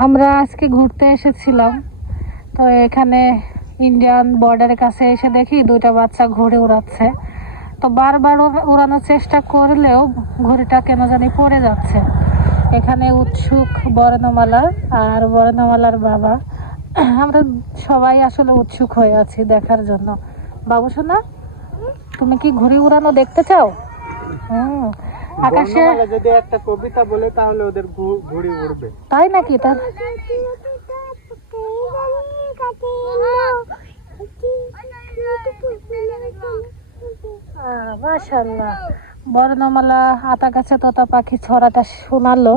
আমরা আজকে ঘুরতে এসেছিলাম, তো এখানে ইন্ডিয়ান বর্ডারের কাছে এসে দেখি দুইটা বাচ্চা ঘুড়ি উড়াচ্ছে। তো বারবার উড়ানোর চেষ্টা করলেও ঘুড়িটা কেন জানি পড়ে যাচ্ছে। এখানে উৎসুক বর্ণমালা আর বর্ণমালার বাবা, আমরা সবাই আসলে উৎসুক হয়ে আছি দেখার জন্য। বাবু সোনা, তুমি কি ঘুড়ি উড়ানো দেখতে চাও? আকাশে যদি একটা কবিতা বলে তাহলে ওদের ঘুড়ি উড়বে। তাই নাকি? তা মাশাআল্লাহ, বর্ণমালা আতা গাছে তোতা পাখি ছড়াটা শোনালো,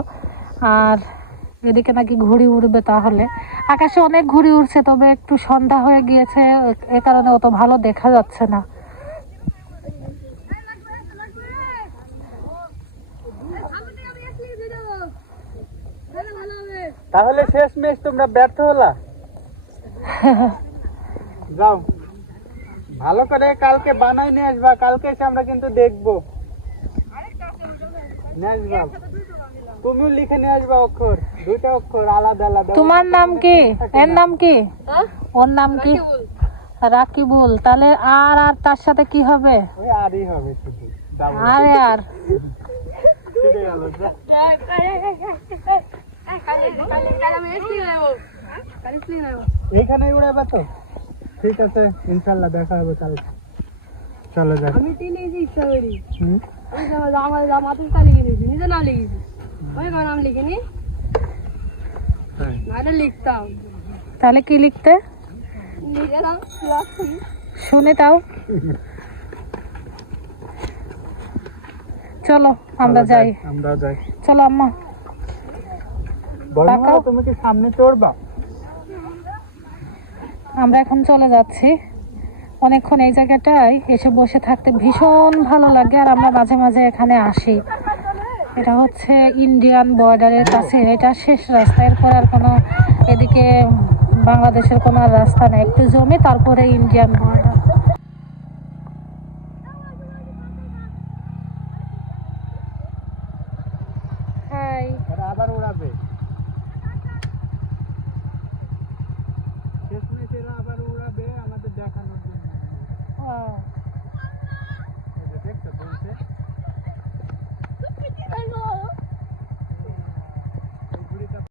আর এদিকে নাকি ঘুড়ি উড়বে। তাহলে আকাশে অনেক ঘুড়ি উড়ছে, তবে একটু সন্ধ্যা হয়ে গিয়েছে, এ কারণে অত ভালো দেখা যাচ্ছে না। তাহলে শেষ ম্যাচ তোমরা ব্যর্থ হলা। যাও ভালো করে কালকে বানাই নিয়ে আসবা, কালকে এসে আমরা কিন্তু দেখবো। নিয়ে আসবা, তুমিও লিখে নিয়ে আসবা অক্ষর, দুইটা অক্ষর আলাদা আলাদা। তোমার নাম কি? এর নাম কি? ওর নাম কি? রাকিবুল। তাহলে আর আর তার সাথে কি হবে? ওই আরই হবে শুধু। আরে আর ছুটে গেল। এইখানেই উড়াবে তো? ঠিক আছে, ইনশাল্লাহ দেখা হবে কালকে। চলো যাই। আমি টিনেজি ইচ্ছা করি। আমার মাথায় তা লিখে দিয়েছি, নিজে নাম লিখেছি। ওই কোনো নাম লিখিনি, নাহলে লিখতাম। তাহলে কি লিখতে? নিজে নাম শুনে তাও। চলো আমরা যাই। আমরা যাই। চলো আম্মা। বর্ণমালা, তুমি কি সামনে চড়বা? আমরা এখন চলে যাচ্ছি। অনেকক্ষণ এই জায়গাটায় এসে বসে থাকতে ভীষণ ভালো লাগে, আর আমরা মাঝে মাঝে এখানে আসি। এটা হচ্ছে ইন্ডিয়ান বর্ডারের কাছে, এটা শেষ রাস্তা। এরপর আর কোনো এদিকে বাংলাদেশের কোনো আর রাস্তা নেই, একটু জমি, তারপরে ইন্ডিয়ান বর্ডার। হাই। আবার উড়াবে। শেষ ম্যাচে আবার উড়াবে আমাদের দেখানোর জন্য। দেখছো বলছে